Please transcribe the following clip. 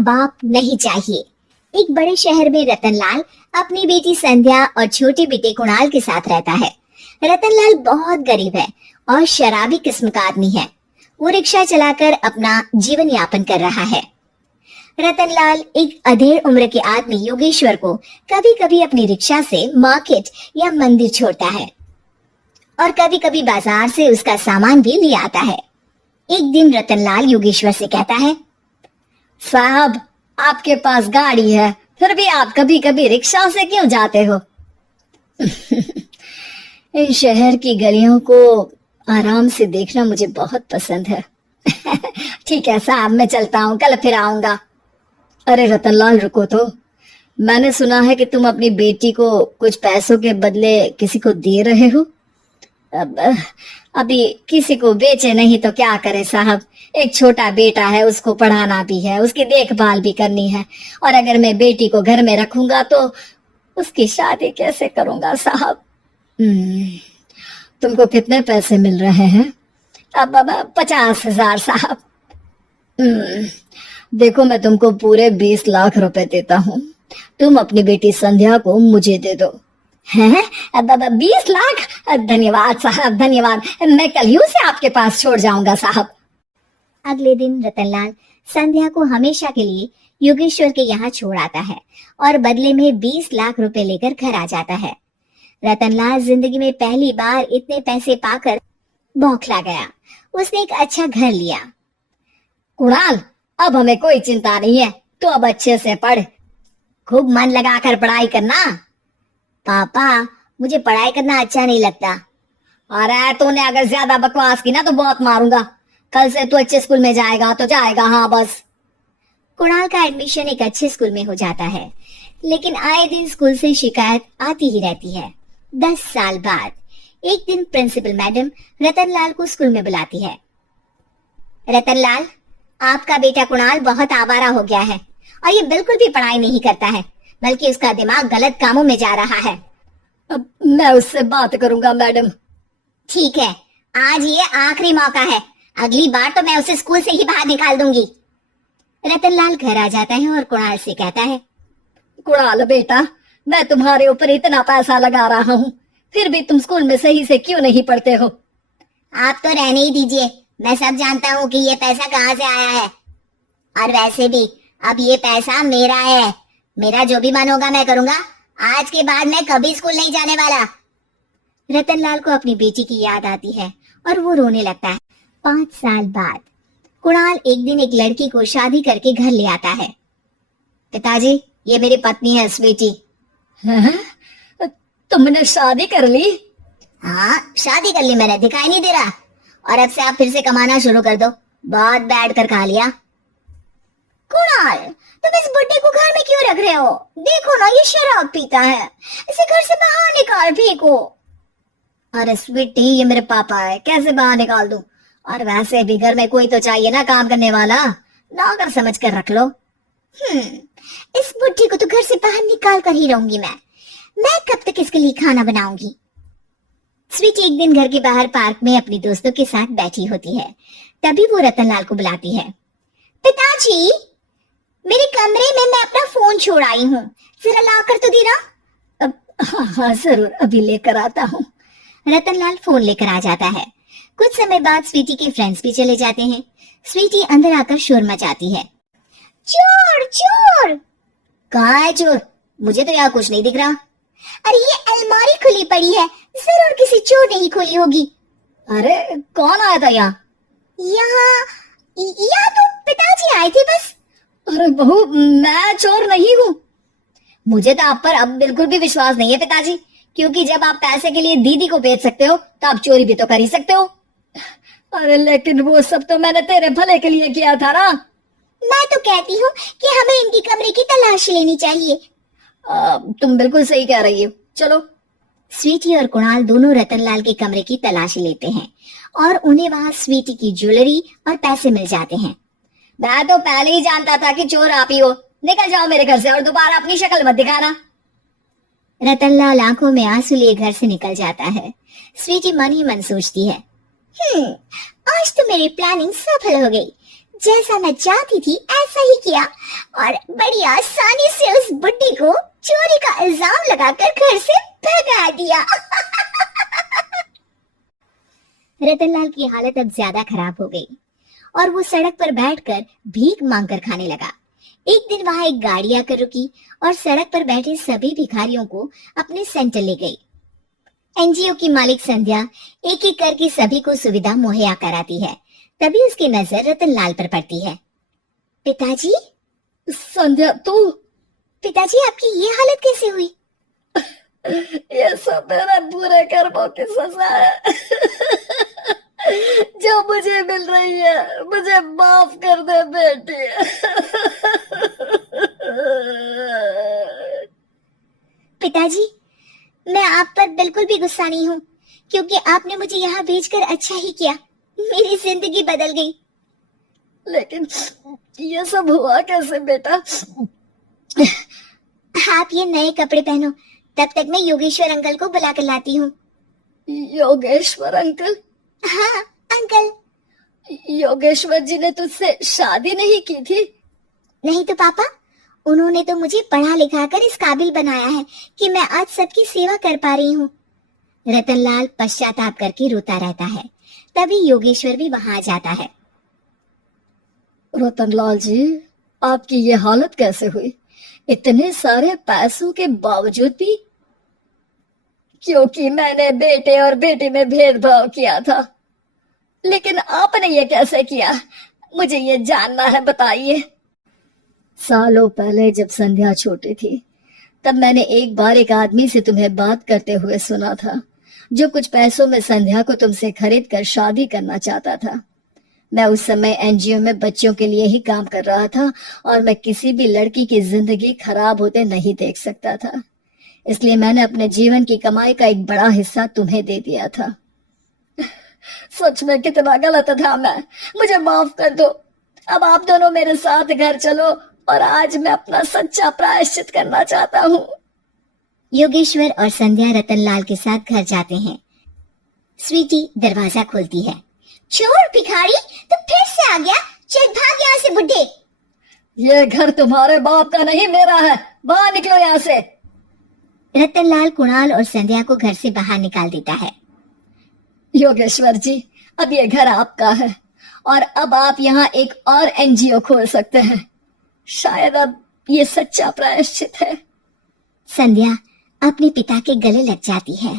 बाप नहीं चाहिए। एक बड़े शहर में रतनलाल अपनी बेटी संध्या और छोटे बेटे कुणाल के साथ रहता है। रतनलाल बहुत गरीब है और शराबी किस्म का आदमी है। वो रिक्शा चलाकर अपना जीवन यापन कर रहा है। रतनलाल एक अधेड़ उम्र के आदमी योगेश्वर को कभी कभी अपनी रिक्शा से मार्केट या मंदिर छोड़ता है और कभी कभी बाजार से उसका सामान भी ले आता है। एक दिन रतनलाल योगेश्वर से कहता है, साहब, आपके पास गाड़ी है, फिर भी आप कभी कभी रिक्शा से क्यों जाते हो? इन शहर की गलियों को आराम से देखना मुझे बहुत पसंद है। ठीक है साहब, मैं चलता हूँ, कल फिर आऊंगा। अरे रतनलाल, रुको तो। मैंने सुना है कि तुम अपनी बेटी को कुछ पैसों के बदले किसी को दे रहे हो। अभी किसी को बेचे नहीं तो क्या करे साहब। एक छोटा बेटा है, उसको पढ़ाना भी है, उसकी देखभाल भी करनी है, और अगर मैं बेटी को घर में रखूंगा तो उसकी शादी कैसे करूंगा साहब? तुमको कितने पैसे मिल रहे हैं? अब 50,000 साहब। देखो, मैं तुमको पूरे 20 लाख रुपए देता हूँ। तुम अपनी बेटी संध्या को मुझे दे दो। हैं? 20 लाख? धन्यवाद साहब, धन्यवाद। मैं कल ही उसे आपके पास छोड़ जाऊंगा साहब। अगले दिन रतनलाल संध्या को हमेशा के लिए योगेश्वर के यहाँ छोड़ आता है और बदले में 20 लाख रुपए लेकर घर आ जाता है। रतनलाल जिंदगी में पहली बार इतने पैसे पाकर बौखला गया। उसने एक अच्छा घर लिया। कुणाल, अब हमें कोई चिंता नहीं है, तो अब अच्छे से पढ़, खूब मन लगाकर पढ़ाई करना। पापा, मुझे पढ़ाई करना अच्छा नहीं लगता। अरे तूने अगर ज्यादा बकवास की ना तो बहुत मारूंगा। कल से तू अच्छे स्कूल में जाएगा तो जाएगा, हाँ बस। कुणाल का एडमिशन एक अच्छे स्कूल में हो जाता है, लेकिन आए दिन स्कूल से शिकायत आती ही रहती है। 10 साल बाद एक दिन प्रिंसिपल मैडम रतनलाल को स्कूल में बुलाती है। रतनलाल, आपका बेटा कुणाल बहुत आवारा हो गया है और ये बिल्कुल भी पढ़ाई नहीं करता है, बल्कि उसका दिमाग गलत कामों में जा रहा है। अब मैं उससे बात करूंगा मैडम। ठीक है, आज ये आखिरी मौका है, अगली बार तो मैं उसे स्कूल से ही बाहर निकाल दूंगी। रतनलाल घर आ जाता है और कुणाल से कहता है, कुणाल बेटा, मैं तुम्हारे ऊपर इतना पैसा लगा रहा हूँ, फिर भी तुम स्कूल में सही से क्यों नहीं पढ़ते हो? आप तो रहने ही दीजिए, मैं सब जानता हूँ कि ये पैसा कहाँ से आया है। और वैसे भी अब ये पैसा मेरा है, मेरा जो भी मन होगा मैं करूंगा। आज के बाद मैं कभी स्कूल नहीं जाने वाला। रतनलाल को अपनी बेटी की याद आती है और वो रोने लगता है। 5 साल बाद कुणाल एक दिन एक लड़की को शादी करके घर ले आता है। पिताजी, ये मेरी पत्नी है स्वीटी। तुमने शादी कर ली? हाँ, शादी कर ली मैंने, दिखाई नहीं दे रहा। और अब से आप फिर से कमाना शुरू कर दो, बहुत बैठ कर खा लिया। कुणाल, तुम इस बुड्ढे को घर में क्यों रख रहे हो? देखो ना, ये शराब पीता है, इसे घर से बाहर निकाल फेंको। अरे स्वीटी, ये मेरे पापा है, कैसे बाहर निकाल दूं? और वैसे भी घर में कोई तो चाहिए ना काम करने वाला, नौकर समझ कर रख लो। इस बुड्ढी को तो घर से बाहर निकाल कर ही रहूंगी मैं कब तक इसके लिए खाना बनाऊंगी? स्वीटी एक दिन घर के बाहर पार्क में अपनी दोस्तों के साथ बैठी होती है। तभी वो रतनलाल को बुलाती है। पिताजी, मेरे कमरे में मैं अपना फोन छोड़ आई हूँ, जरा ला कर तो देना। हाँ जरूर, अभी लेकर आता हूँ। रतनलाल फोन लेकर आ जाता है। कुछ समय बाद स्वीटी के फ्रेंड्स भी चले जाते हैं। स्वीटी अंदर आकर शोर मचाती है, चोर चोर। कहाँ है चोर? मुझे तो यहाँ कुछ नहीं दिख रहा। अरे ये अलमारी खुली पड़ी है, जरूर किसी चोर ने ही खोली होगी। अरे कौन आया था यहाँ? यहाँ तो पिताजी आए थे बस। अरे बहू, मैं चोर नहीं हूँ। मुझे तो आप पर अब बिल्कुल भी विश्वास नहीं है पिताजी, क्योंकि जब आप पैसे के लिए दीदी को बेच सकते हो तो आप चोरी भी तो कर ही सकते हो। अरे लेकिन वो सब तो मैंने तेरे भले के लिए किया था ना। मैं तो कहती हूँ कि हमें इनके कमरे की तलाशी लेनी चाहिए। तुम बिल्कुल सही कह रही हो, चलो। स्वीटी और कुणाल दोनों रतनलाल के कमरे की तलाशी लेते हैं और उन्हें वहाँ स्वीटी की ज्वेलरी और पैसे मिल जाते हैं। मैं तो पहले ही जानता था कि चोर आप ही हो। निकल जाओ मेरे घर से और दोबारा अपनी शक्ल मत दिखाना। रतनलाल आंखों में आंसू लिए घर से निकल जाता है। स्वीटी मन ही मन सोचती है, आज तो मेरी प्लानिंग सफल हो गई। जैसा मैं चाहती थी ऐसा ही किया और बड़ी आसानी से उस बुड्ढी को चोरी का इल्जाम लगाकर घर से भगा दिया। रतनलाल की हालत अब ज्यादा खराब हो गई और वो सड़क पर बैठकर भीख मांगकर खाने लगा। एक दिन वहां एक गाड़ी आकर रुकी और सड़क पर बैठे सभी भिखारियों को अपने सेंटर ले गई। एनजीओ की मालिक संध्या एक एक करके सभी को सुविधा मुहैया कराती है। तभी उसकी नजर रतनलाल पर पड़ती है। पिताजी? संध्या तू? पिताजी, आपकी ये हालत कैसे हुई? ये सब मेरे बुरे कर्मों की सजा है जो मुझे मिल रही है। मुझे माफ कर दे बेटी। पिताजी, मैं आप पर बिल्कुल भी गुस्सा नहीं हूँ, क्योंकि आपने मुझे यहाँ भेजकर अच्छा ही किया। मेरी जिंदगी बदल गई। लेकिन ये सब हुआ कैसे बेटा? आप ये नए कपड़े पहनो, तब तक मैं योगेश्वर अंकल को बुला कर लाती हूँ। योगेश्वर अंकल? हाँ अंकल। योगेश्वर जी ने तुझसे शादी नहीं की थी? नहीं तो पापा, उन्होंने तो मुझे पढ़ा लिखा कर इस काबिल बनाया है कि मैं आज सबकी सेवा कर पा रही हूँ। रतनलाल पश्चाताप करके रोता रहता है। तभी योगेश्वर भी वहां आ जाता है। रतनलाल जी, आपकी ये हालत कैसे हुई? इतने सारे पैसों के बावजूद भी? क्योंकि मैंने बेटे और बेटी में भेदभाव किया था। लेकिन आपने ये कैसे किया? मुझे ये जानना है, बताइए। सालों पहले जब संध्या छोटी थी, तब मैंने एक बार एक आदमी से तुम्हें बात करते हुए सुना था, जो कुछ पैसों में संध्या को तुमसे खरीद कर शादी करना चाहता था। मैं उस समय एनजीओ में बच्चों के लिए ही काम कर रहा था और मैं किसी भी लड़की की जिंदगी खराब होते नहीं देख सकता था। इसलिए मैंने अपने जीवन की कमाई का एक बड़ा हिस्सा तुम्हें दे दिया था। सच में कितना गलत था मैं। मुझे माफ कर दो। अब आप दोनों मेरे साथ घर चलो और आज मैं अपना सच्चा प्रायश्चित करना चाहता हूँ। योगेश्वर और संध्या रतनलाल के साथ घर जाते हैं। स्वीटी दरवाजा खोलती है। चोर भिखारी, तो फिर से आ गया? चल भाग यहाँ से बुड्ढे। ये घर तुम्हारे बाप का नहीं, मेरा है। बाहर निकलो यहाँ से। रतनलाल कुणाल और संध्या को घर से बाहर निकाल देता है। योगेश्वर जी, अब ये घर आपका है और अब आप यहाँ एक और एनजीओ खोल सकते हैं। शायद अब ये सच्चा प्रायश्चित है। संध्या अपने पिता के गले लग जाती है।